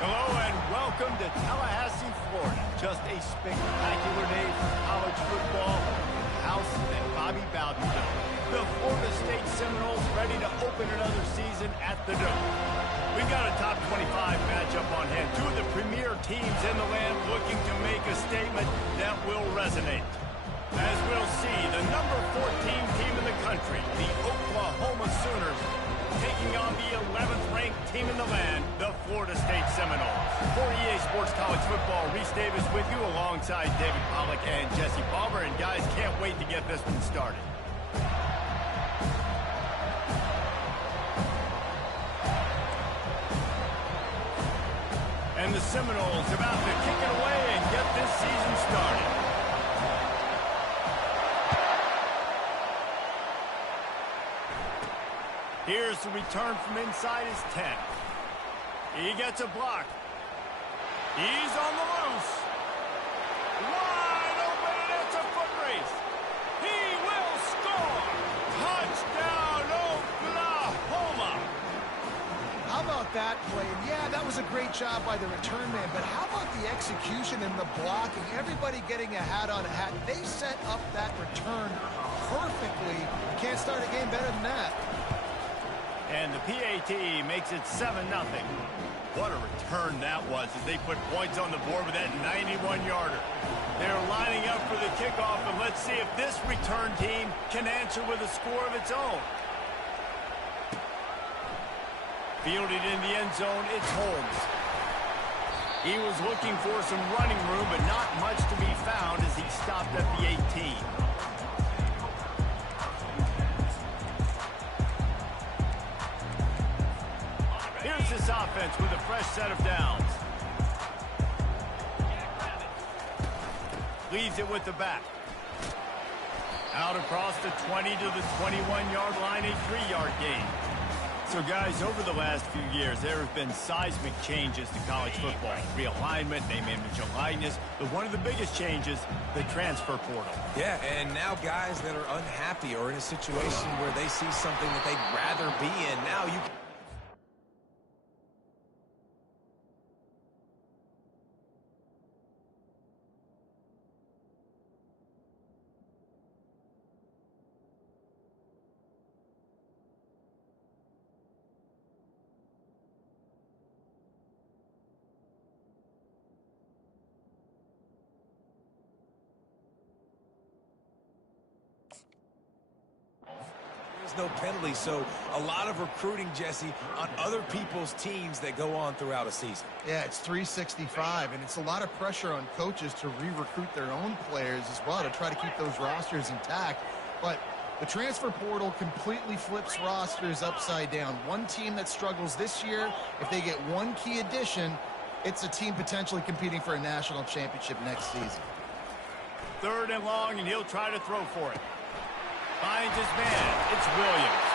Hello and welcome to Tallahassee, Florida. Just a spectacular day for college football. House and Bobby Bowden built. The Florida State Seminoles ready to open another season at the Dome. We've got a top 25 matchup on hand. Two of the premier teams in the land looking to make a statement that will resonate. As we'll see, the number 14 team in the country, the Oklahoma Sooners, taking on the 11th ranked team in the land, the Florida State Seminoles. For EA Sports College Football, Reese Davis with you alongside David Pollack and Jesse Palmer. And guys, can't wait to get this one started. And the Seminoles about to kick it away and get this season started. Here's the return from inside his 10. He gets a block. He's on the loose. Wide open, and it's a foot race. He will score. Touchdown, Oklahoma. How about that play? And yeah, that was a great job by the return man, but how about the execution and the blocking? Everybody getting a hat on a hat. They set up that return perfectly. Can't start a game better than that. And the PAT makes it 7-0. What a return that was as they put points on the board with that 91-yarder. They're lining up for the kickoff, and let's see if this return team can answer with a score of its own. Fielded in the end zone, it's Holmes. He was looking for some running room, but not much to be found as he stopped at the 18. Here's this offense with a fresh set of downs. Leaves it with the back. Out across the 20 to the 21-yard line, a 3-yard gain. So, guys, over the last few years, there have been seismic changes to college football. Realignment, name, image, and likeness. But one of the biggest changes, the transfer portal. Yeah, and now guys that are unhappy or in a situation where they see something that they'd rather be in, now you can... no penalty, so a lot of recruiting, Jesse, on other people's teams that go on throughout a season. Yeah, it's 365, and it's a lot of pressure on coaches to re-recruit their own players as well to try to keep those rosters intact. But the transfer portal completely flips rosters upside down. One team that struggles this year, if they get one key addition, it's a team potentially competing for a national championship next season. 3rd and long, and he'll try to throw for it. Finds his man. It's Williams.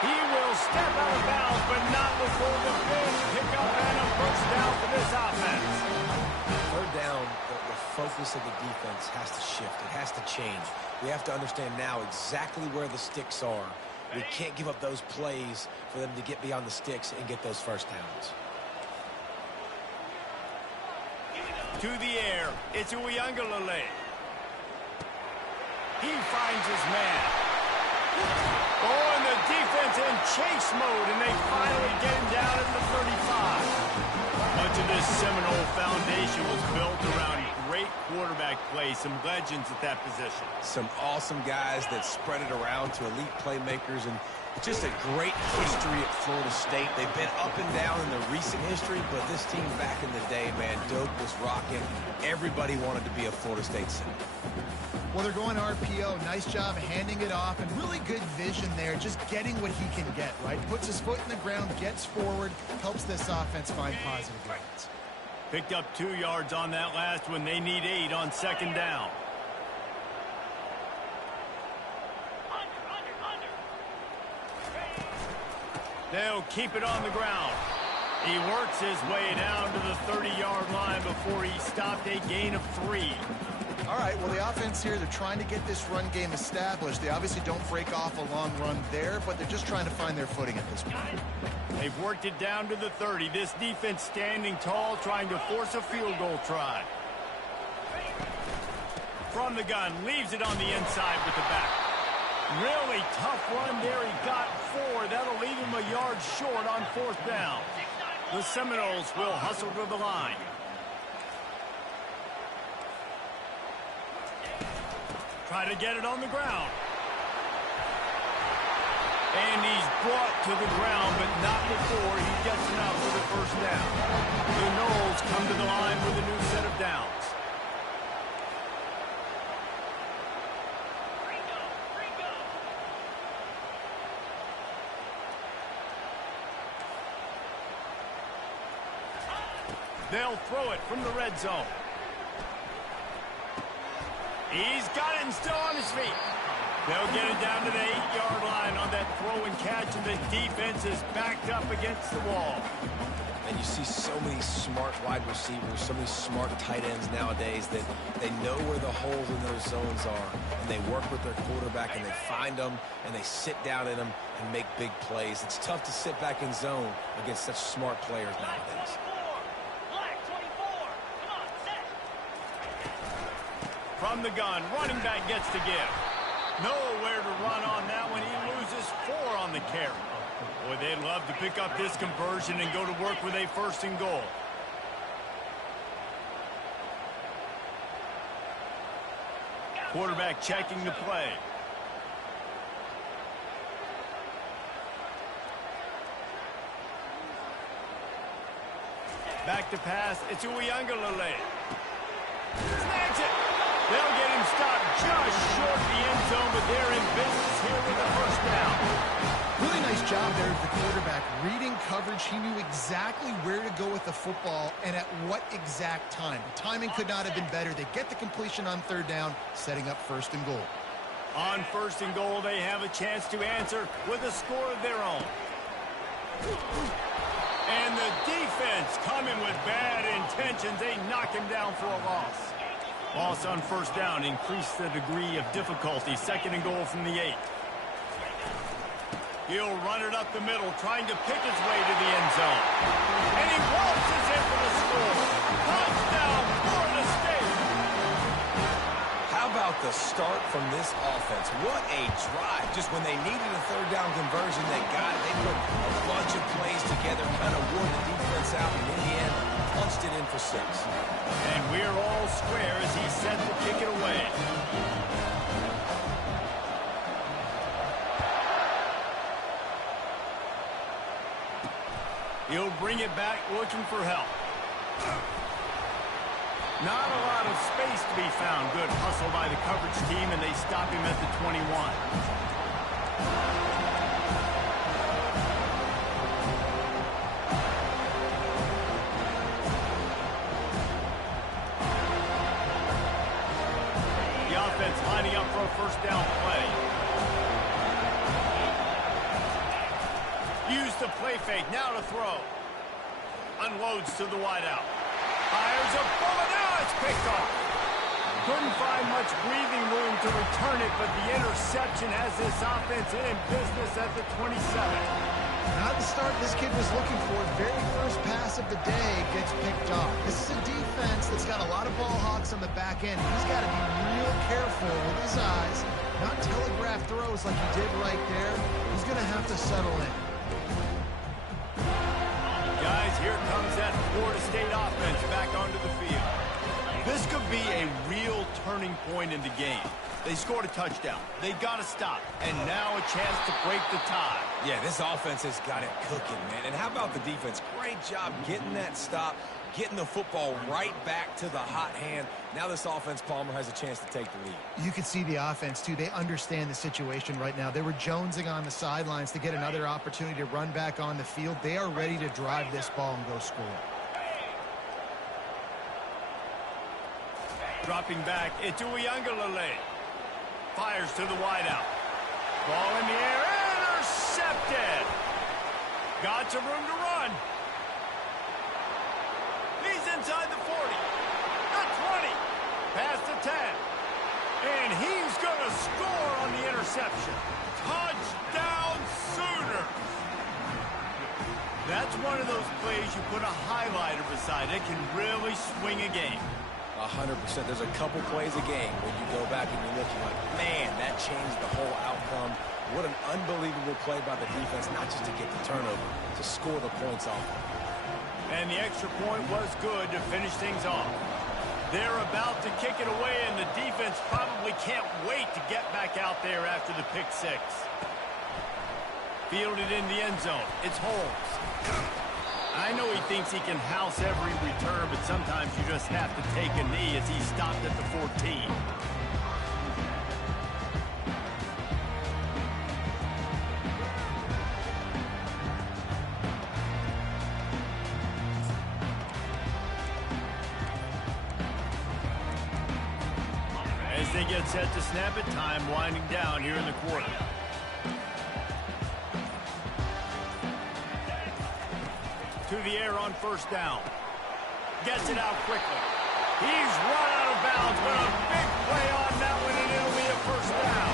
He will step out of bounds, but not before the big pickup and a first down for this offense. 3rd down, the focus of the defense has to shift. It has to change. We have to understand now exactly where the sticks are. We can't give up those plays for them to get beyond the sticks and get those first downs. To the air. It's Uiagalelei. He finds his man. Oh, and the defense in chase mode, and they finally get him down at the 35. Much of this Seminole foundation was built around great quarterback play, some legends at that position. Some awesome guys that spread it around to elite playmakers, and just a great history at Florida State. They've been up and down in the recent history, but this team back in the day, man, Doak was rocking. Everybody wanted to be a Florida State Seminole. Well, they're going RPO. Nice job handing it off, and really good vision there, just getting what he can get, right? Puts his foot in the ground, gets forward, helps this offense find positive yards. Picked up 2 yards on that last one. They need 8 on 2nd down. They'll keep it on the ground. He works his way down to the 30-yard line before he stopped a gain of 3. All right, well, the offense here, they're trying to get this run game established. They obviously don't break off a long run there, but they're just trying to find their footing at this point. They've worked it down to the 30. This defense standing tall, trying to force a field goal try. From the gun, leaves it on the inside with the back. Really tough run there. He got 4. That'll leave him a yard short on 4th down. The Seminoles will hustle to the line. Try to get it on the ground. And he's brought to the ground, but not before he gets enough for the 1st down. The Noles come to the line with a new set of downs. They'll throw it from the red zone. He's got it and still on his feet. They'll get it down to the 8-yard line on that throw and catch, and the defense is backed up against the wall. And you see so many smart wide receivers, so many smart tight ends nowadays that they know where the holes in those zones are, and they work with their quarterback, and they find them, and they sit down in them and make big plays. It's tough to sit back in zone against such smart players nowadays. From the gun, running back gets to give. Nowhere to run on that one. He loses 4 on the carry. Boy, they'd love to pick up this conversion and go to work with a 1st and goal. Quarterback checking the play. Back to pass. It's Uiagalelei. Snags it. They'll get him stopped just short of the end zone, but they're in business here with the 1st down. Really nice job there of the quarterback. Reading coverage, he knew exactly where to go with the football and at what exact time. The timing could not have been better. They get the completion on 3rd down, setting up 1st and goal. On 1st and goal, they have a chance to answer with a score of their own. And the defense coming with bad intentions. They knock him down for a loss. Loss on 1st down, increase the degree of difficulty. 2nd and goal from the 8. He'll run it up the middle, trying to pick his way to the end zone. And he waltzes in for the score. Touchdown, Florida State. How about the start from this offense? What a drive. Just when they needed a 3rd down conversion, they got it. They put a bunch of plays together, kind of wore the defense out, and in the end, punched it in for 6. And we're all square as he set to kick it away. He'll bring it back looking for help. Not a lot of space to be found. Good hustle by the coverage team, and they stop him at the 21. Lining up for a 1st down play. Use the play fake. Now to throw. Unloads to the wideout. Fires a bullet. Now it's picked off. Couldn't find much breathing room to return it, but the interception has this offense in business at the 27. Not the start this kid was looking for. Very first pass of the day gets picked off. This is a defense that's got a lot of ball hawks on the back end. He's got to be real careful with his eyes, not telegraph throws like he did right there. He's going to have to settle in. Guys, here comes that Florida State offense back onto the field. This could be a real turning point in the game. They scored a touchdown. They got to stop. And now a chance to break the tie. Yeah, this offense has got it cooking, man. And how about the defense? Great job getting that stop, getting the football right back to the hot hand. Now this offense, Palmer, has a chance to take the lead. You can see the offense, too. They understand the situation right now. They were jonesing on the sidelines to get another opportunity to run back on the field. They are ready to drive this ball and go score. Dropping back, it's Uiagalelei. Fires to the wideout. Ball in the air, intercepted. Got some room to run. past the 10. And he's going to score on the interception. Touchdown Sooners! That's one of those plays you put a highlighter beside it, can really swing a game. 100%. There's a couple plays a game when you go back and you look, you're like, man, that changed the whole outcome. What an unbelievable play by the defense, not just to get the turnover, to score the points off. And the extra point was good to finish things off. They're about to kick it away, and the defense probably can't wait to get back out there after the pick six. Fielded in the end zone. It's Holmes. I know he thinks he can house every return, but sometimes you just have to take a knee as he stopped at the 14. As they get set to snap it, time winding down here in the quarter. To the air on first down. Gets it out quickly. He's run out of bounds, but a big play on that one, and it'll be a first down.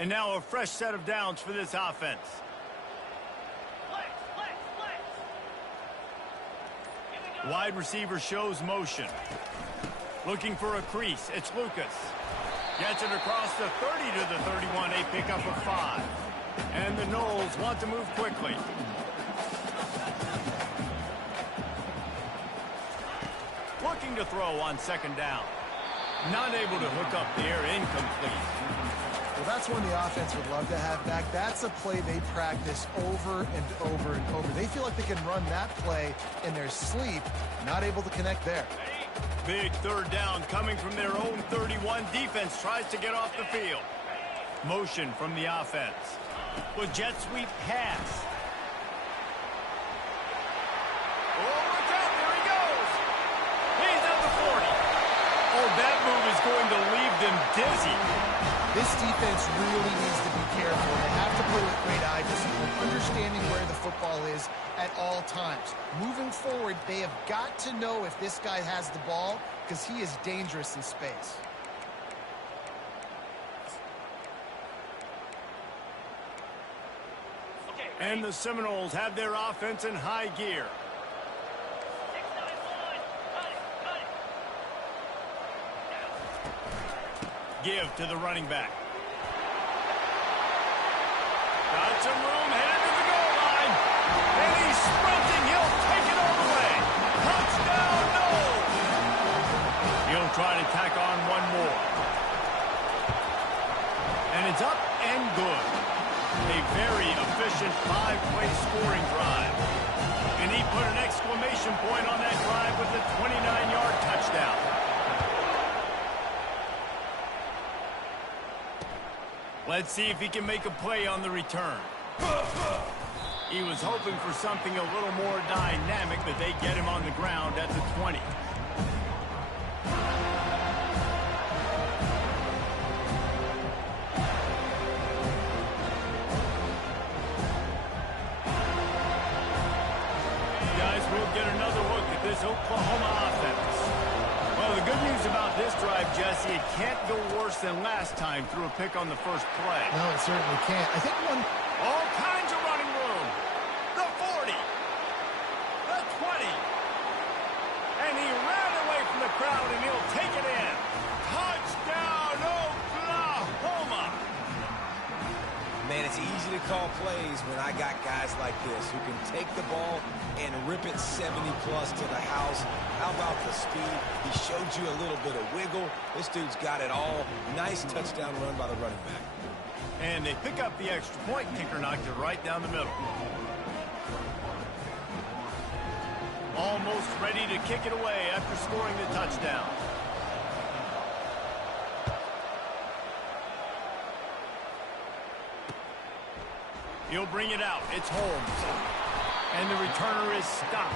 And now a fresh set of downs for this offense. Wide receiver shows motion. Looking for a crease. It's Lucas. Gets it across the 30 to the 31. A pickup of 5. And the Knowles want to move quickly. Looking to throw on second down. Not able to hook up there. Incomplete. Well, that's one the offense would love to have back. That's a play they practice over and over and over. They feel like they can run that play in their sleep. Not able to connect there. Big third down coming from their own 31. Defense tries to get off the field. Motion from the offense. With jet sweep pass. Oh, look out. There he goes. He's at the 40. Oh, that move is going to leave them dizzy. This defense really needs to be careful. They have to play with great eye discipline, understanding where the football is at all times. Moving forward, they have got to know if this guy has the ball because he is dangerous in space. And the Seminoles have their offense in high gear. Give to the running back. Got some room, headed to the goal line. And he's sprinting. He'll take it all the way. Touchdown, Knowles. He'll try to tack on one more. And it's up and good. A very efficient 5-play scoring drive. And he put an exclamation point on that drive with a 29-yard touchdown. Let's see if he can make a play on the return. He was hoping for something a little more dynamic, but they get him on the ground at the 20. Guys, we'll get another look at this Oklahoma offense. Well, the good news about this drive, Jesse, it can't go worse than last time through a pick on the first play. No, it certainly can't. I think one... All kinds of running room. The 40. The 20. And he ran away from the crowd, and he'll take it in. Touchdown, Oklahoma. Man, it's easy easy to call plays when I got guys like this who can take the ball and rip it 70-plus to the house. How about the speed? He showed you a little bit of wiggle. This dude's got it all. Nice touchdown run by the running back. And they pick up the extra point. Kicker knocked it right down the middle. Almost ready to kick it away after scoring the touchdown. He'll bring it out. It's Holmes. And the returner is stopped.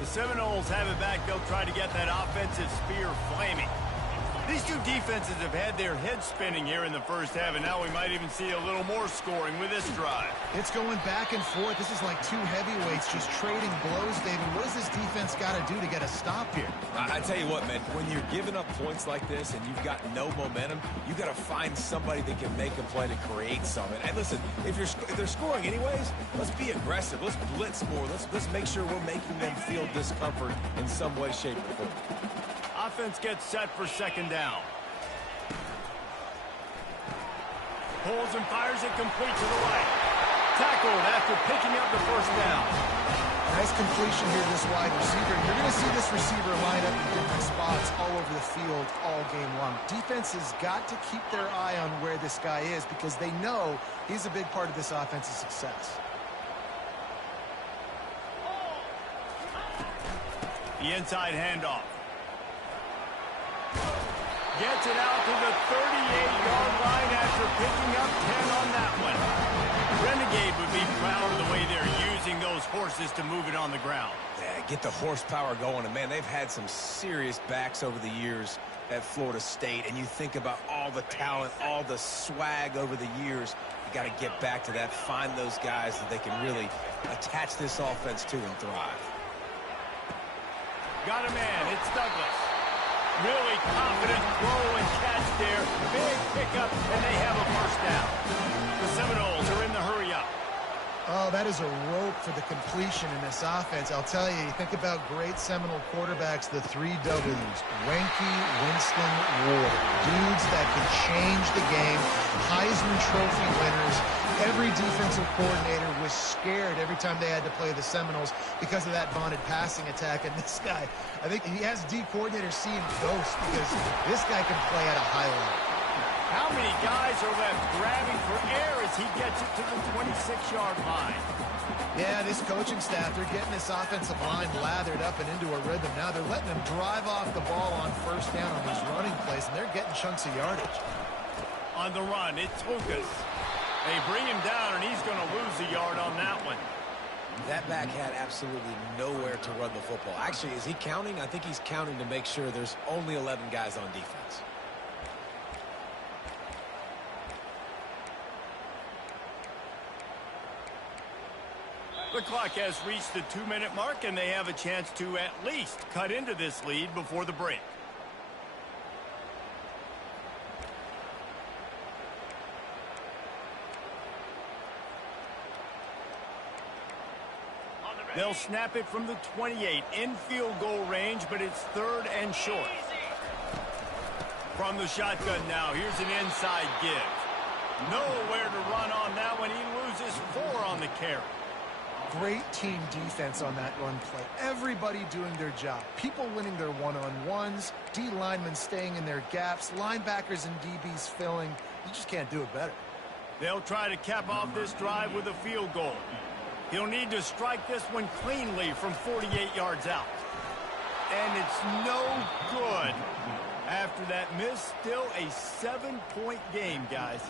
The Seminoles have it back. They'll try to get that offensive spear flaming. These two defenses have had their heads spinning here in the first half, and now we might even see a little more scoring with this drive. It's going back and forth. This is like two heavyweights just trading blows, David. What does this defense got to do to get a stop here? I tell you what, man, when you're giving up points like this and you've got no momentum, you got to find somebody that can make a play to create something. And listen, if they're scoring anyways, let's be aggressive. Let's blitz more. Let's make sure we're making them feel discomfort in some way, shape, or form. Offense gets set for second down. Pulls and fires it complete to the right. Tackled after picking up the first down. Nice completion here to this wide receiver. You're going to see this receiver line up in different spots all over the field all game long. Defense has got to keep their eye on where this guy is because they know he's a big part of this offense's success. The inside handoff. Gets it out to the 38-yard line after picking up 10 on that one. Renegade would be proud of the way they're using those horses to move it on the ground. Yeah, get the horsepower going. And, man, they've had some serious backs over the years at Florida State. And you think about all the talent, all the swag over the years. You got to get back to that, find those guys that they can really attach this offense to and thrive. Got a man. It's Douglas. Really confident throw and catch there. Big pickup, and they have a first down. The Seminoles are in the hurry-up. Oh, that is a rope for the completion in this offense. I'll tell you, you think about great Seminole quarterbacks, the 3 W's. Wenke, Winston, Ward. Dudes that can change the game. Heisman Trophy winners. Every defensive coordinator was scared every time they had to play the Seminoles because of that vaunted passing attack. And this guy, I think he has D coordinators seeing ghosts because this guy can play at a high level. How many guys are left grabbing for air as he gets it to the 26-yard line? Yeah, this coaching staff, they're getting this offensive line lathered up and into a rhythm. Now they're letting them drive off the ball on first down on these running plays, and they're getting chunks of yardage. On the run, it's Hokus. They bring him down, and he's going to lose a yard on that one. That back had absolutely nowhere to run the football. Actually, is he counting? I think he's counting to make sure there's only 11 guys on defense. The clock has reached the 2-minute mark, and they have a chance to at least cut into this lead before the break. They'll snap it from the 28 in field goal range, but it's 3rd and short. From the shotgun now, here's an inside give. Nowhere to run on that one. He loses 4 on the carry. Great team defense on that run play. Everybody doing their job. People winning their one-on-ones, D linemen staying in their gaps, linebackers and DBs filling. You just can't do it better. They'll try to cap off this drive with a field goal. He'll need to strike this one cleanly from 48 yards out. And it's no good. After that miss, still a 7-point game, guys.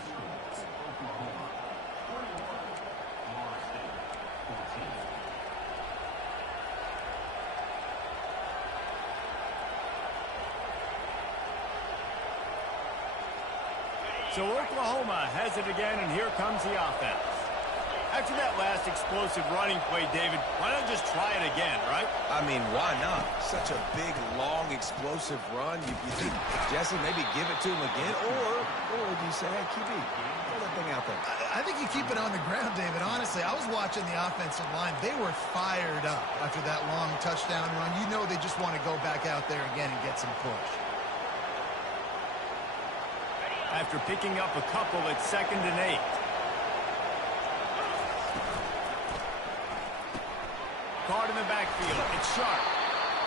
So Oklahoma has it again, and here comes the offense. After that last explosive running play, David, why not just try it again, right? I mean, why not? Such a big, long, explosive run. You think, Jesse, maybe give it to him again? Or do you say, hey, QB, throw that thing out there? I think you keep it on the ground, David. Honestly, I was watching the offensive line. They were fired up after that long touchdown run. You know they just want to go back out there again and get some push. After picking up a couple at 2nd and 8. Caught in the backfield. It's sharp.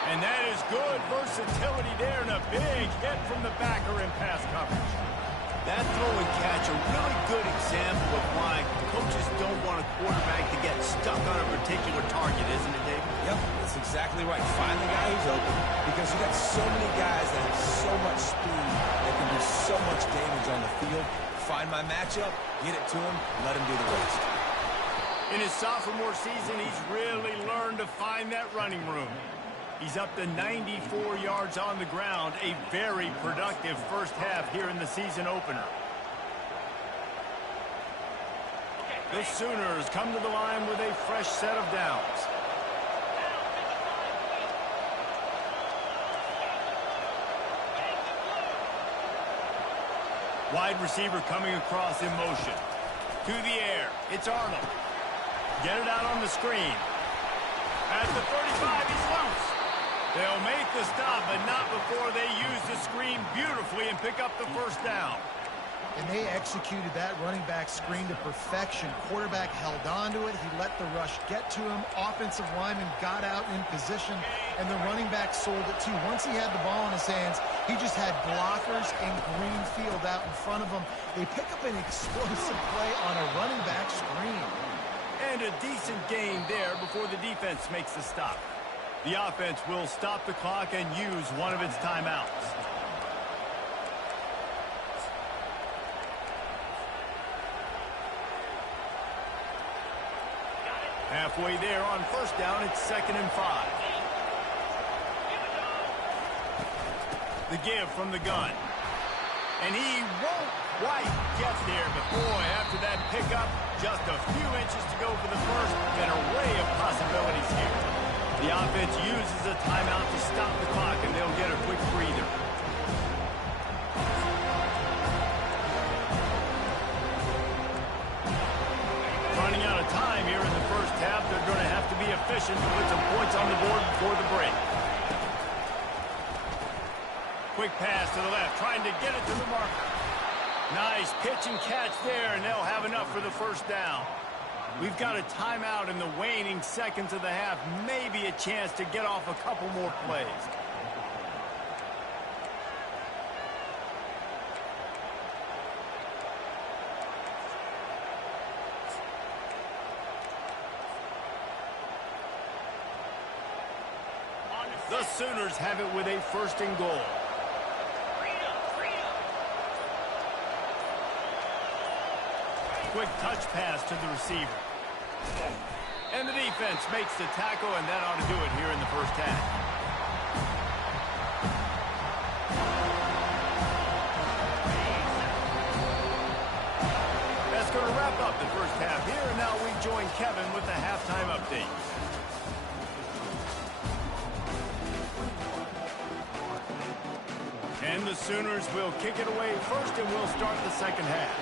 And that is good versatility there and a big hit from the backer in pass coverage. That throw and catch, a really good example of why coaches don't want a quarterback to get stuck on a particular target, isn't it, David? Yep, that's exactly right. Find the guy who's open because you got so many guys that have so much speed that can do so much damage on the field. Find my matchup, get it to him, let him do the rest. In his sophomore season, he's really learned to find that running room. He's up to 94 yards on the ground, a very productive first half here in the season opener. The Sooners come to the line with a fresh set of downs. Wide receiver coming across in motion. To the air, it's Arnold. Get it out on the screen. At the 35, he's loose. They'll make the stop, but not before they use the screen beautifully and pick up the first down. And they executed that running back screen to perfection. Quarterback held on to it. He let the rush get to him. Offensive lineman got out in position, and the running back sold it too. Once he had the ball in his hands, he just had blockers and green field out in front of him. They pick up an explosive play on a running back screen. And a decent gain there before the defense makes the stop. The offense will stop the clock and use one of its timeouts. Halfway there on first down, it's 2nd and 5. The give from the gun. And he won't quite get there, but boy, after that pickup, just a few inches to go for the first. An array of possibilities here. The offense uses a timeout to stop the clock, and they'll get a quick breather. Running out of time here in the first half. They're going to have to be efficient to put some points on the board before the break. Quick pass to the left, trying to get it to the marker. Nice pitch and catch there, and they'll have enough for the first down. We've got a timeout in the waning seconds of the half. Maybe a chance to get off a couple more plays. The Sooners have it with a 1st and goal. Quick touch pass to the receiver. And the defense makes the tackle, and that ought to do it here in the first half. That's going to wrap up the first half here, and now we join Kevin with the halftime update. And the Sooners will kick it away first, and we'll start the second half.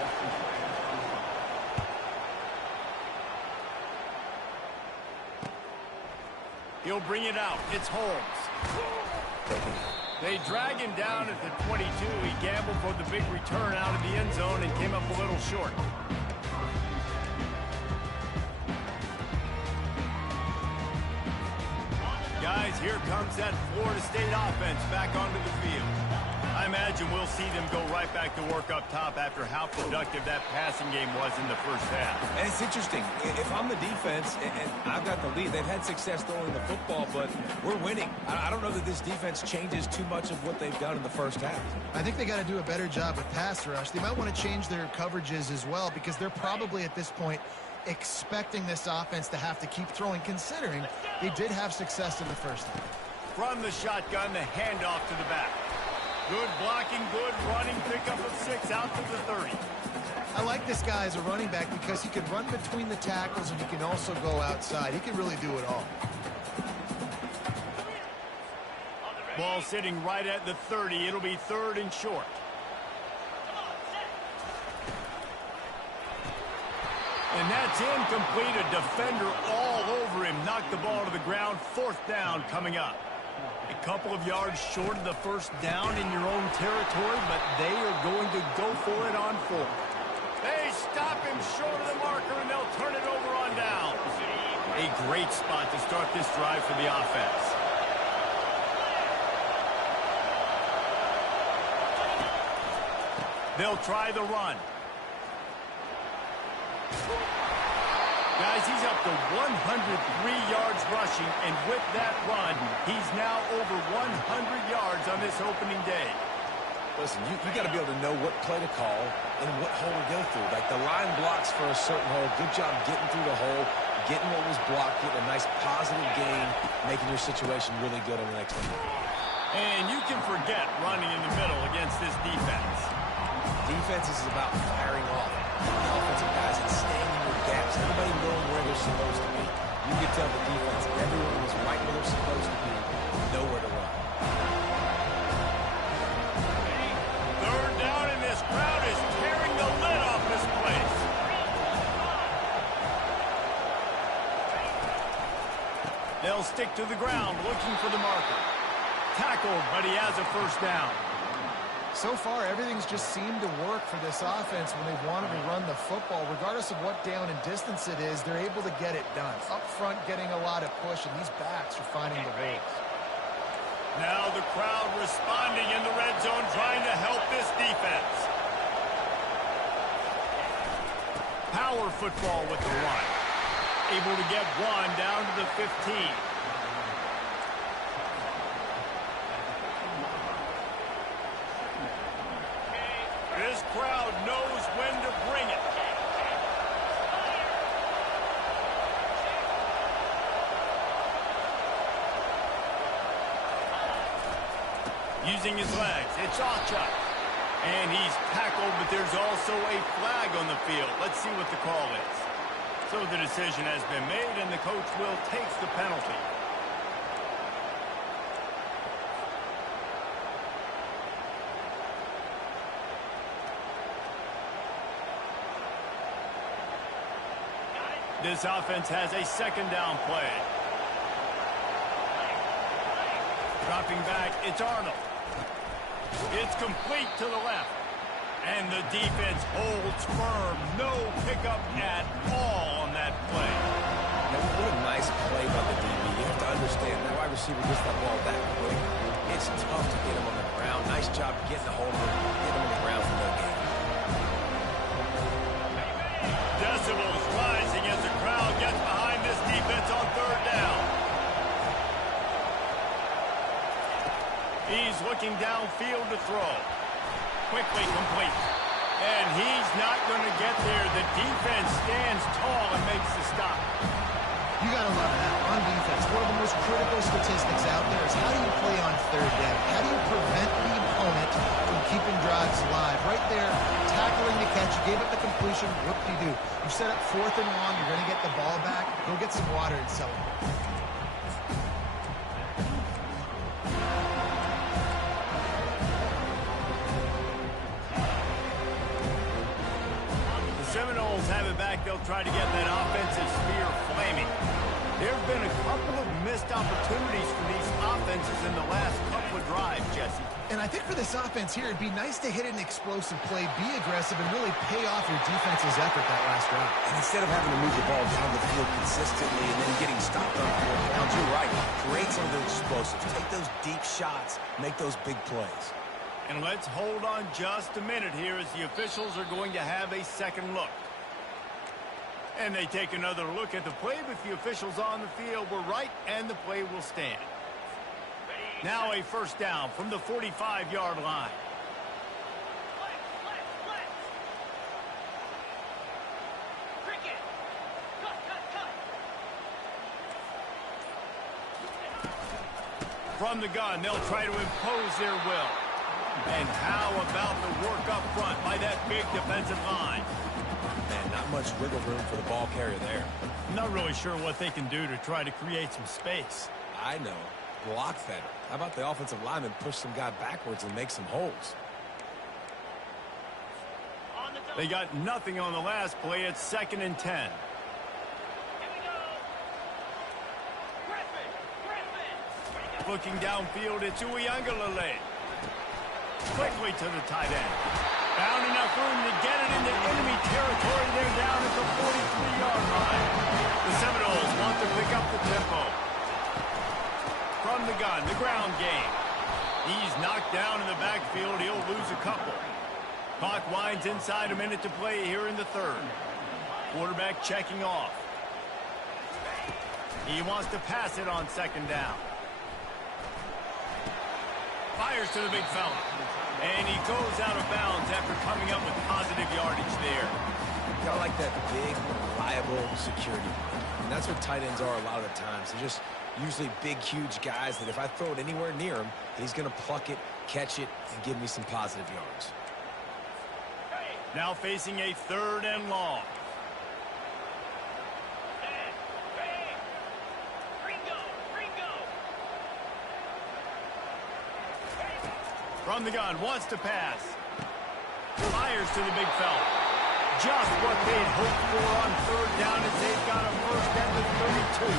He'll bring it out. It's Holmes. They drag him down at the 22. He gambled for the big return out of the end zone and came up a little short. Guys, here comes that Florida State offense back onto the field. I imagine we'll see them go right back to work up top after how productive that passing game was in the first half. And it's interesting. If I'm the defense and I've got the lead, they've had success throwing the football, but we're winning. I don't know that this defense changes too much of what they've done in the first half. I think they got to do a better job with pass rush. They might want to change their coverages as well because they're probably at this point expecting this offense to have to keep throwing, considering they did have success in the first half. From the shotgun, the handoff to the back. Good blocking, good running, pickup of 6 out to the 30. I like this guy as a running back because he can run between the tackles and he can also go outside. He can really do it all. Ball sitting right at the 30. It'll be 3rd and short. And that's incomplete. A defender all over him. Knocked the ball to the ground. 4th down coming up. A couple of yards short of the 1st down in your own territory, but they are going to go for it on 4th. They stop him short of the marker, and they'll turn it over on down. A great spot to start this drive for the offense. They'll try the run. Guys, he's up to 103 yards rushing, and with that run, he's now over 100 yards on this opening day. Listen, you got to be able to know what play to call and what hole to go through. Like the line blocks for a certain hole. Good job getting through the hole, getting what was blocked, getting a nice positive gain, making your situation really good on the next one. And you can forget running in the middle against this defense. Defense is about firing off. The offensive guys and staying in your gaps. Everybody going where they're supposed to be. You can tell the defense, everyone was right where they're supposed to be. Nowhere to run. 3rd down, and this crowd is tearing the lid off this place. They'll stick to the ground looking for the marker. Tackled, but he has a 1st down. So far, everything's just seemed to work for this offense when they've wanted to run the football. Regardless of what down and distance it is, they're able to get it done. Up front, getting a lot of push, and these backs are finding the holes. Now the crowd responding in the red zone, trying to help this defense. Power football with the run. Able to get 1 down to the 15. This crowd knows when to bring it. Using his legs, it's Ochuk. And he's tackled, but there's also a flag on the field. Let's see what the call is. So the decision has been made, and the coach will take the penalty. This offense has a 2nd down play. Dropping back, it's Arnold. It's complete to the left. And the defense holds firm. No pickup at all on that play. Now, what a nice play by the DB. You have to understand, that wide receiver gets that ball that quick. It's tough to get him on the ground. Nice job getting a hold of him, getting him on the ground for no gain. Decibels rising as the crowd gets behind this defense on 3rd down. He's looking downfield to throw. Quickly complete. And he's not going to get there. The defense stands tall and makes the stop. You got to love that. On defense, one of the most critical statistics out there is how do you play on 3rd down? How do you prevent the opponent from keeping drives alive? Right there, tackling the catch. You gave up the completion. Whoop-de-doo. You set up 4th and long. You're going to get the ball back. Go get some water and celebrate. Seminoles have it back. They'll try to get that offensive spear flaming. There have been a couple of missed opportunities for these offenses in the last couple of drives, Jesse. And I think for this offense here, it'd be nice to hit an explosive play, be aggressive, and really pay off your defense's effort that last drive. And instead of having to move the ball down the field consistently and then getting stopped on 4th downs, you're right. Create some of those explosives. Take those deep shots. Make those big plays. And let's hold on just a minute here as the officials are going to have a 2nd look. And they take another look at the play, but the officials on the field were right, and the play will stand. Now a 1st down from the 45-yard line. From the gun, they'll try to impose their will. And how about the work up front by that big defensive line? Man, not much wiggle room for the ball carrier there. I'm not really sure what they can do to try to create some space. I know. Block better. How about the offensive lineman push some guy backwards and make some holes? They got nothing on the last play. It's 2nd and 10. Looking downfield, it's Uiagalelei. Quickly to the tight end. Found enough room to get it into enemy territory. They're down at the 43-yard line. The Seminoles want to pick up the tempo. From the gun, the ground game. He's knocked down in the backfield. He'll lose a couple. Clock winds inside a minute to play here in the 3rd. Quarterback checking off. He wants to pass it on 2nd down. Fires to the big fella. And he goes out of bounds after coming up with positive yardage there. Got like that big, reliable security blanket. And that's what tight ends are a lot of the times. They're just usually big, huge guys that if I throw it anywhere near him, he's going to pluck it, catch it, and give me some positive yards. Now facing a 3rd and long. From the gun, wants to pass. Fires to the big fella. Just what they'd hoped for on 3rd down as they've got a first at the 32.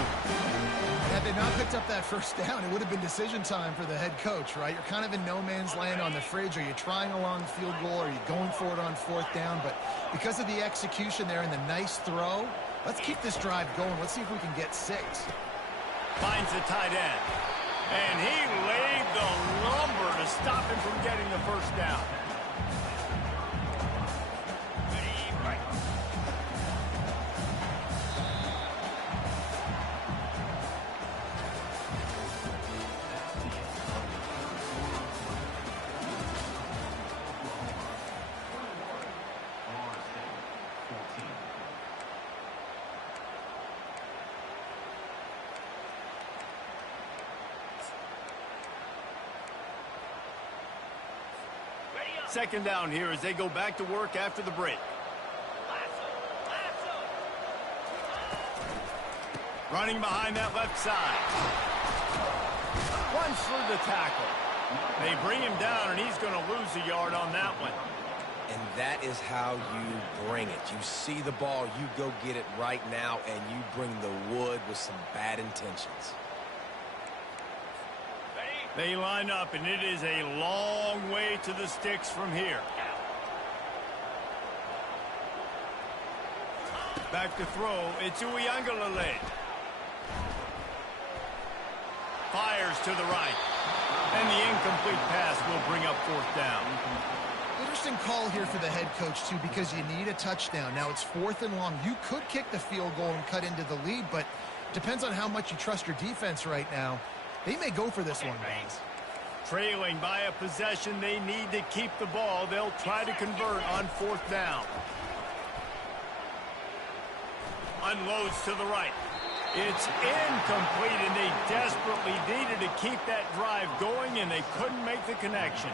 Had they not picked up that first down, it would have been decision time for the head coach, right? You're kind of in no man's land on the fridge. Are you trying a long field goal? Are you going for it on 4th down? But because of the execution there and the nice throw, let's keep this drive going. Let's see if we can get 6. Finds the tight end. And he laid the lumber to stop him from getting the first down. Second down here as they go back to work after the break. Running behind that left side. Runs through the tackle. They bring him down, and he's going to lose a yard on that one. And that is how you bring it. You see the ball, you go get it right now, and you bring the wood with some bad intentions. They line up, and it is a long way to the sticks from here. Back to throw. It's Uiagalelei. Fires to the right. And the incomplete pass will bring up 4th down. Interesting call here for the head coach, too, because you need a touchdown. Now it's 4th and long. You could kick the field goal and cut into the lead, but depends on how much you trust your defense right now. They may go for this one, guys. Trailing by a possession, they need to keep the ball. They'll try to convert on 4th down. Unloads to the right. It's incomplete, and they desperately needed to keep that drive going, and they couldn't make the connection.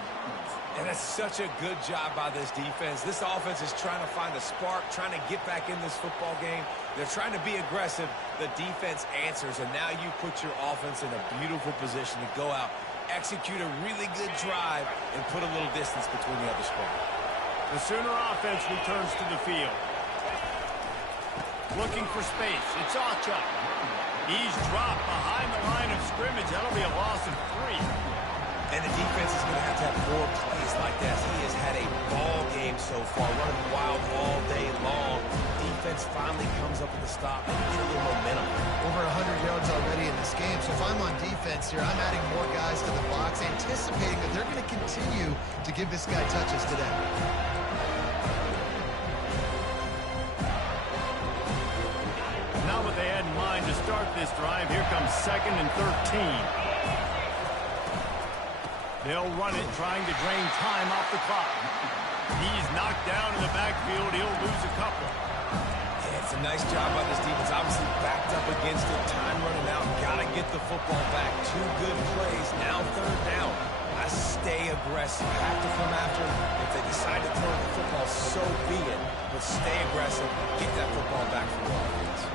And that's such a good job by this defense. This offense is trying to find a spark, trying to get back in this football game. They're trying to be aggressive. The defense answers, and now you put your offense in a beautiful position to go out, execute a really good drive, and put a little distance between the other squad. The Sooner offense returns to the field. Looking for space. It's Ocha. He's dropped behind the line of scrimmage. That'll be a loss of 3. And the defense is going to have more plays like that. He has had a ball game so far, running wild all day long. Defense finally comes up with a stop and a little momentum. Over 100 yards already in this game. So if I'm on defense here, I'm adding more guys to the box, anticipating that they're going to continue to give this guy touches today. Not what they had in mind to start this drive. Here comes 2nd and 13. They'll run it, trying to drain time off the clock. He's knocked down in the backfield. He'll lose a couple. Yeah, it's a nice job by this defense. Obviously backed up against it. Time running out. Got to get the football back. 2 good plays. Now 3rd down. Stay aggressive. Have to come after him. If they decide to throw the football, so be it. But stay aggressive. Get that football back for the offense.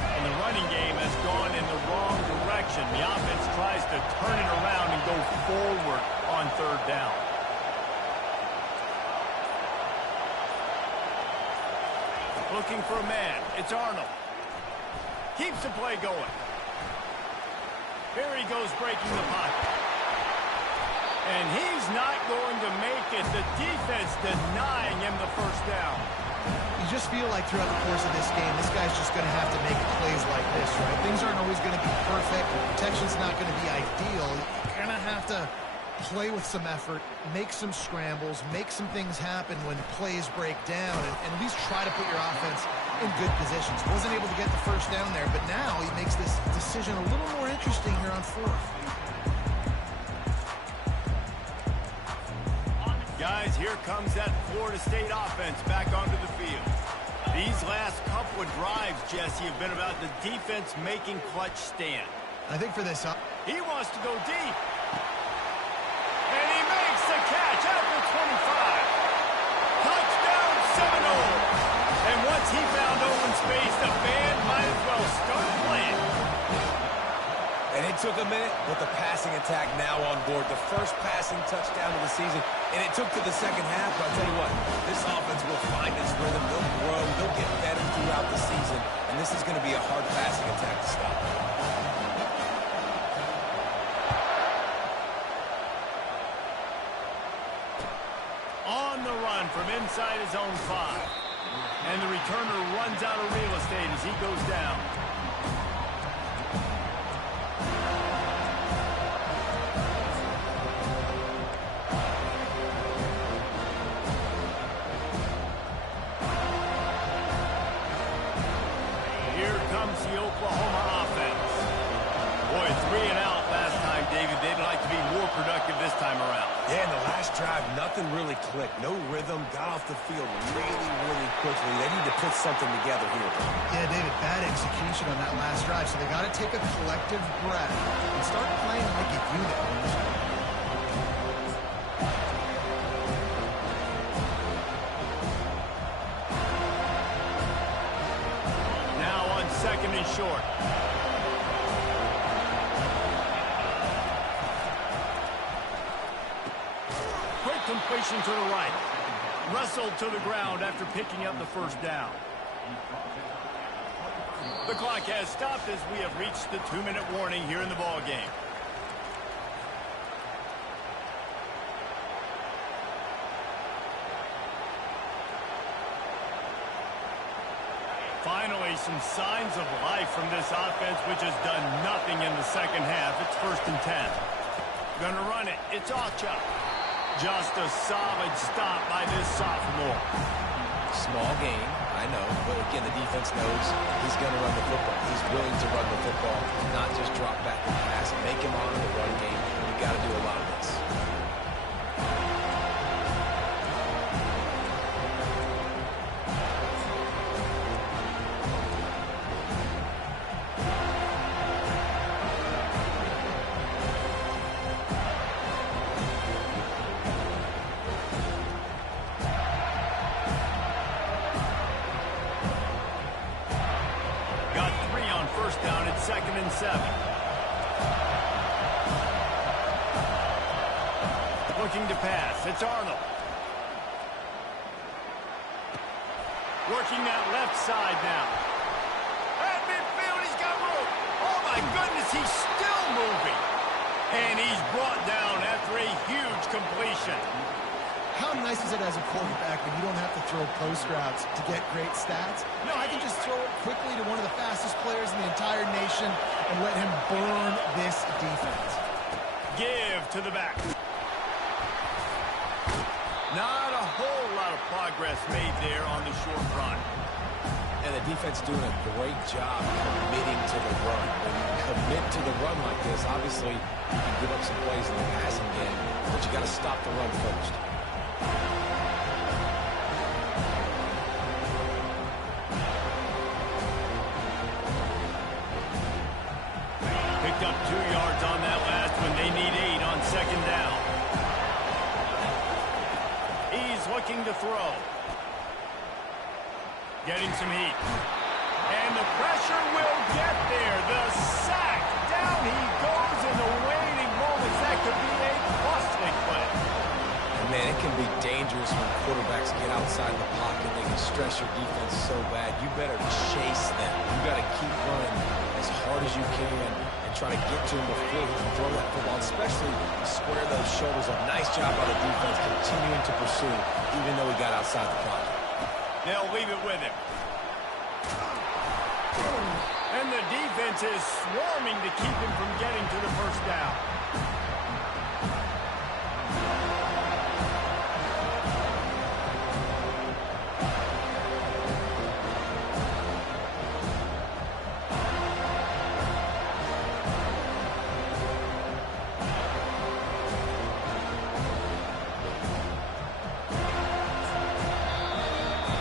And the running game has gone in the wrong direction. The offense tries to turn it around and go forward on third down. Looking for a man. It's Arnold. Keeps the play going. Here he goes breaking the pocket. And he's not going to make it. The defense denying him the first down. You just feel like throughout the course of this game, this guy's just going to have to make plays like this, right? Things aren't always going to be perfect. Protection's not going to be ideal. You're going to have to play with some effort, make some scrambles, make some things happen when plays break down, and at least try to put your offense in good positions. Wasn't able to get the first down there, but now he makes this decision a little more interesting here on fourth. Guys, here comes that Florida State offense back onto the field. These last couple of drives, Jesse, have been about the defense making clutch stand. I think for this he wants to go deep. And he makes the catch at the 25. Touchdown Seminoles. And once he found open space, the band might as well start playing. And it took a minute, but the passing attack now on board. The first passing touchdown of the season, and it took to the second half. But I'll tell you what, this offense will find its rhythm. They'll grow. They'll get better throughout the season. And this is going to be a hard passing attack to stop. On the run from inside his own 5. And the returner runs out of real estate as he goes down. Here comes the Oklahoma offense. Boy, 3 and out last time, David. They'd like to be more productive this time around. Yeah, in the last drive, nothing really clicked. No rhythm, got off the field really, really quickly. They need to put something together here. Yeah, David, bad execution on that last drive, so they got to take a collective breath and start playing like a unit on this one. Now on second and short. Completion to the right. Wrestled to the ground after picking up the first down. The clock has stopped as we have reached the 2-minute warning here in the ball game. Finally, some signs of life from this offense, which has done nothing in the second half. It's 1st and 10. Gonna run it. It's Ocha. Just a solid stop by this sophomore. Small game, I know, but again, the defense knows he's going to run the football. He's willing to run the football, not just drop back and pass. Make him honor the run game. You've got to do a lot of this. Down at 2nd and 7. Looking to pass. It's Arnold. Working that left side now. At midfield, he's got room. Oh, my goodness, he's still moving. And he's brought down after a huge completion. How nice is it as a quarterback when you don't have to throw post routes to get great stats? No, I can just throw it quickly to one of the fastest players in the entire nation and let him burn this defense. Give to the back. Not a whole lot of progress made there on the short run. And the defense doing a great job committing to the run. When you commit to the run like this, obviously you can give up some plays in the passing game, but you got to stop the run first. Picked up 2 yards on that last one. They need 8 on second down. He's looking to throw. Getting some heat. And the pressure will get there. The sack. Down he goes in the waning moments. That could be a costly play. And man, it can be dangerous when quarterbacks get outside the pocket. They can stress your defense so bad. You better chase them. You got to keep running as hard as you can and try to get to him before he can throw that football, especially square those shoulders. A nice job by the defense continuing to pursue, even though he got outside the pocket. They'll leave it with him. And the defense is swarming to keep him from getting to the first down.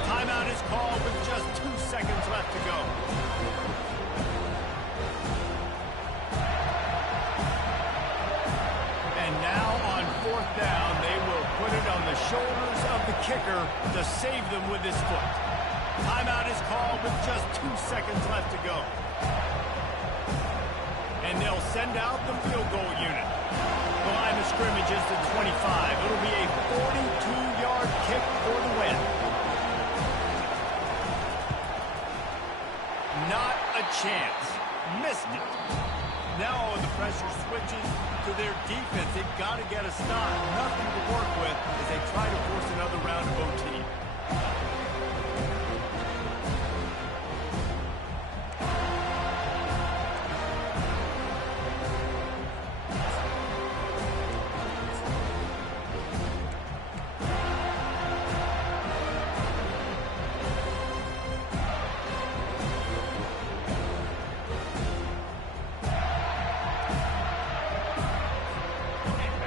Timeout is called with just 2 seconds left to go. And now on 4th down, they will put it on the shoulders of the kicker to save them with his foot. Timeout is called with just 2 seconds left to go. And they'll send out the field goal unit. The line of scrimmage is the 25. It'll be a 42-yard kick for the win. Not a chance. Missed it. Now when the pressure switches to their defense, they've got to get a stop. Nothing to work with as they try to force another round of OT.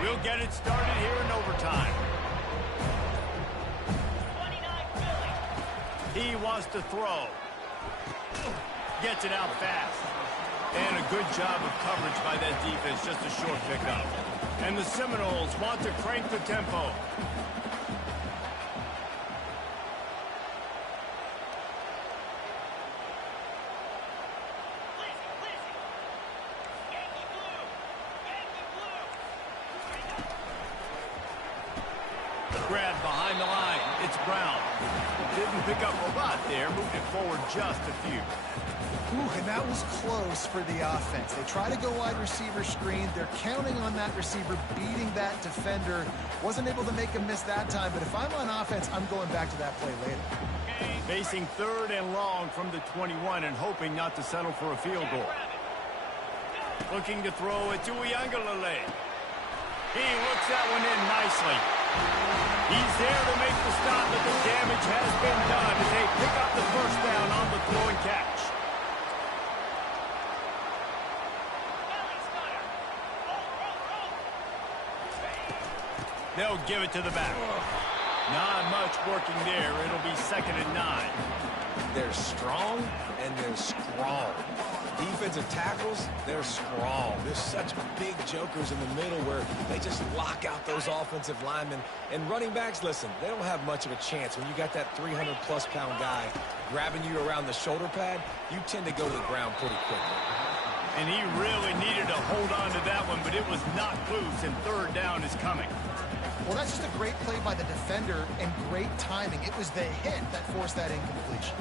We'll get it started here in overtime. He wants to throw. Gets it out fast. And a good job of coverage by that defense, just a short pickup. And the Seminoles want to crank the tempo. Grab behind the line. It's Brown. Didn't pick up a lot there. Moved it forward just a few. Ooh, and that was close for the offense. They try to go wide receiver screen. They're counting on that receiver beating that defender. Wasn't able to make him miss that time, but if I'm on offense, I'm going back to that play later. Facing 3rd and long from the 21 and hoping not to settle for a field goal. Looking to throw it to Uiagalelei. He looks that one in nicely. He's there to make the stop, but the damage has been done as they pick up the first down on the throw and catch. They'll give it to the back. Not much working there. It'll be 2nd and 9. They're strong and they're strong. Defensive tackles, they're strong. There's such big jokers in the middle where they just lock out those offensive linemen. And running backs, listen, they don't have much of a chance. When you got that 300-plus pound guy grabbing you around the shoulder pad, you tend to go to the ground pretty quickly. And he really needed to hold on to that one, but it was knocked loose, and 3rd down is coming. Well, that's just a great play by the defender and great timing. It was the hit that forced that incompletion.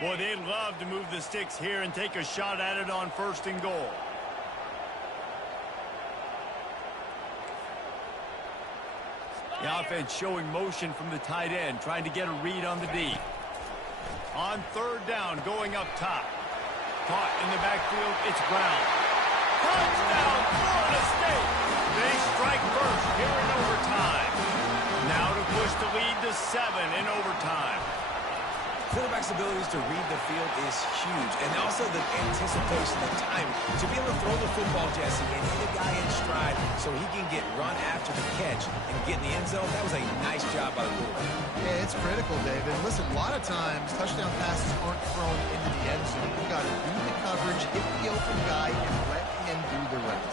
Boy, they'd love to move the sticks here and take a shot at it on 1st and goal. The offense showing motion from the tight end, trying to get a read on the D. On 3rd down, going up top. Caught in the backfield, it's Brown. Touchdown, Florida State! They strike first here in overtime. Now to push the lead to 7 in overtime. Quarterback's abilities to read the field is huge, and also the anticipation, the timing. To be able to throw the football, Jesse, and hit a guy in stride so he can get run after the catch and get in the end zone, that was a nice job by the quarterback. critical, David. Listen, a lot of times touchdown passes aren't thrown into the end zone. You got to do the coverage, hit the open guy, and let him do the rest.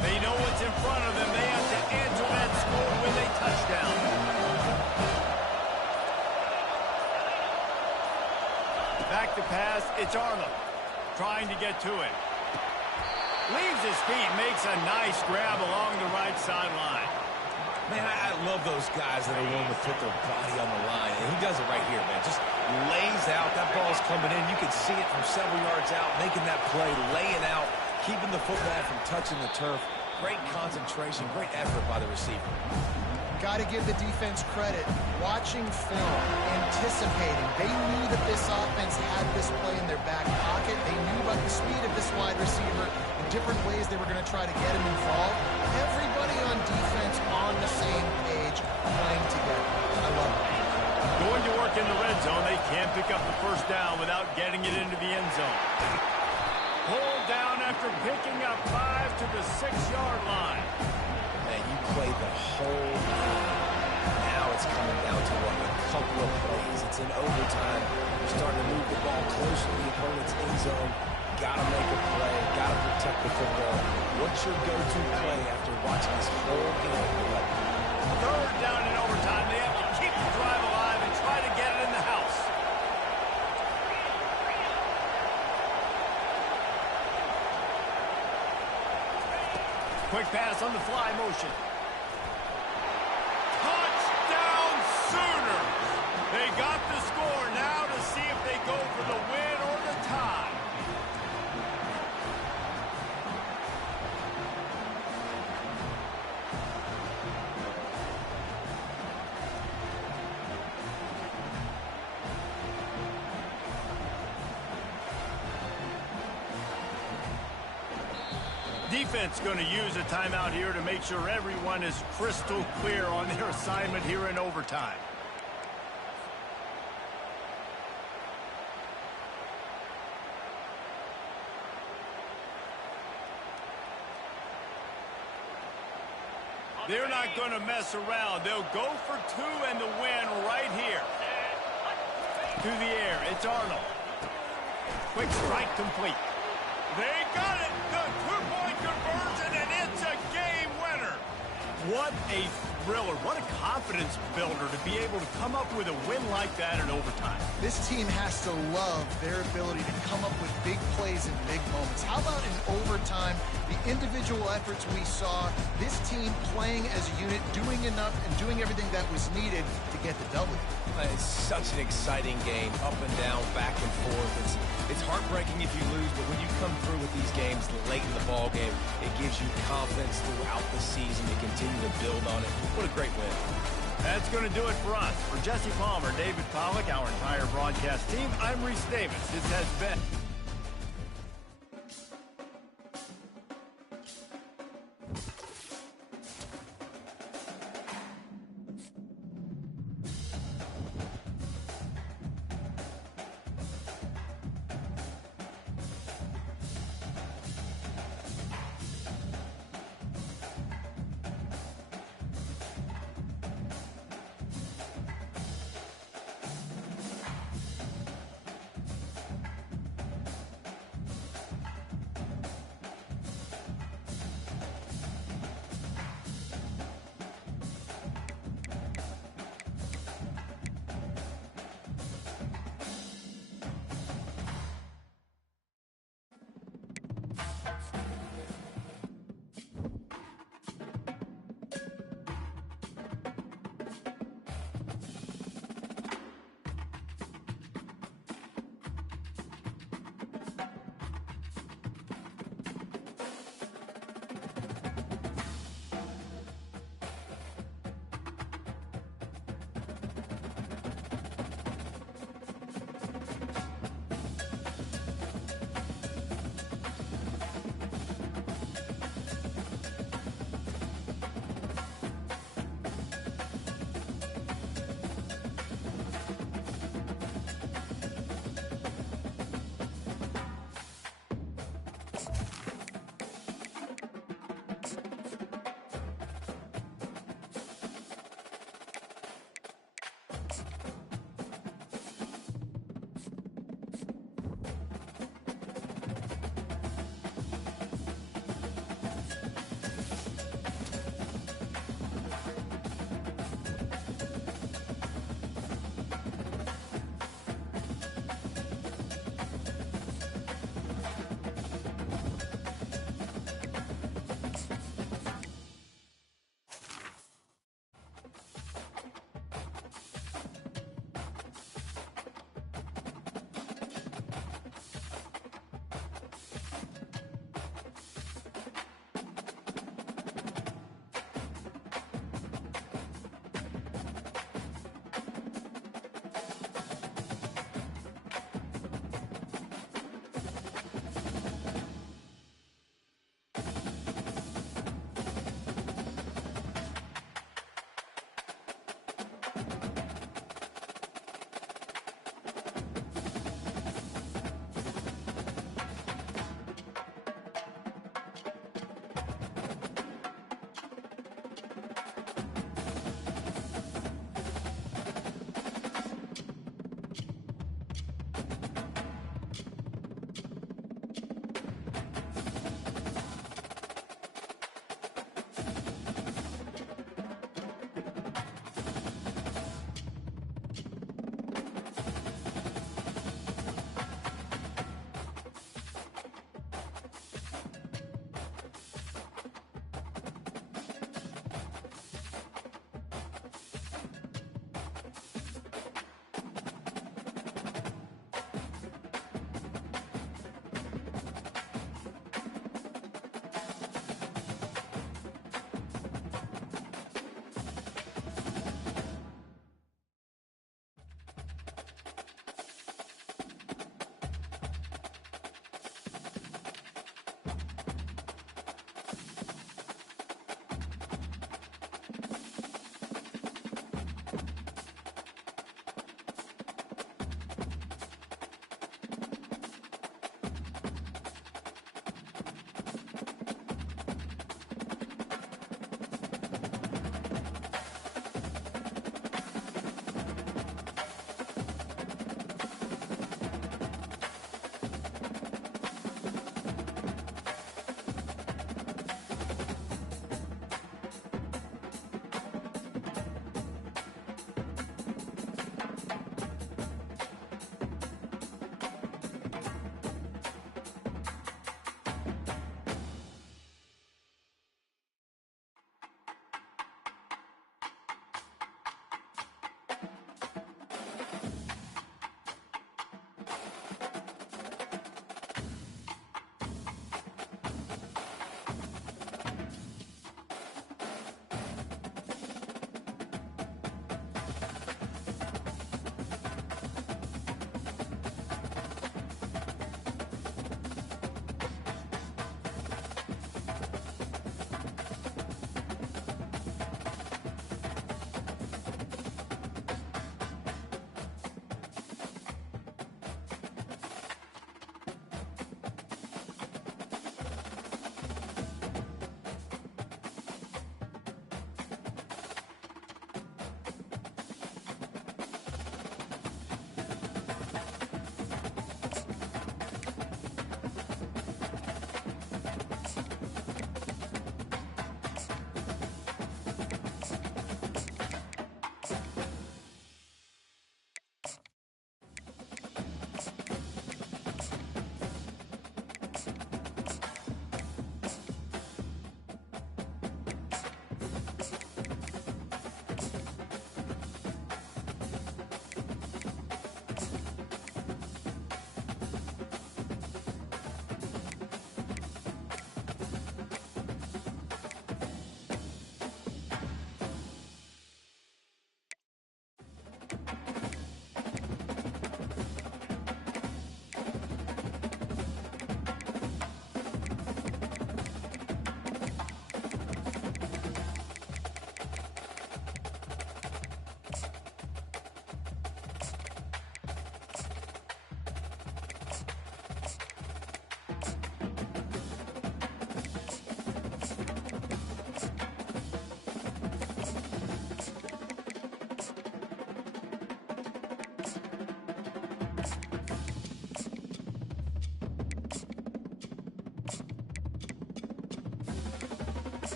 They know what's in front of them. They have to answer that score with a touchdown. Back to pass, it's Arnold trying to get to it. Leaves his feet, makes a nice grab along the right sideline. Man, I love those guys that are willing to put their body on the line. And he does it right here, man. Just lays out. That ball's coming in. You can see it from several yards out, making that play, laying out, keeping the football from touching the turf. Great concentration, great effort by the receiver. Got to give the defense credit. Watching film, anticipating. They knew that this offense had this play in their back pocket. They knew about the speed of this wide receiver, the different ways they were going to try to get him involved. Everybody on defense on the same page, playing together. I love it. Going to work in the red zone. They can't pick up the first down without getting it into the end zone. Pulled down after picking up 5 to the 6-yard line. Man, you play the whole game. Now it's coming down to a couple of plays. It's in overtime. You're starting to move the ball close to the opponent's end zone. Got to make a play. Got to protect the football. What's your go-to play after watching this whole game? Third down in overtime. They have to keep the drive alive and try to get it in the house. Quick pass on the fly motion. Touchdown Sooners! They got the score now to see if they go for the win or the tie. Defense going to use a timeout here to make sure everyone is crystal clear on their assignment here in overtime. They're not going to mess around. They'll go for 2 and the win right here. To the air, it's Arnold. Quick strike complete. They got it! The two-point conversion, and it's a game winner! What a thriller. What a confidence builder to be able to come up with a win like that in overtime. This team has to love their ability to come up with big plays in big moments. How about in overtime, the individual efforts we saw, this team playing as a unit, doing enough and doing everything that was needed to get the W. It's such an exciting game, up and down, back and forth. It's heartbreaking if you lose, but when you come through with these games late in the ball game, it gives you confidence throughout the season to continue to build on it. What a great win. That's going to do it for us. For Jesse Palmer, David Pollack, our entire broadcast team, I'm Reese Davis. This has been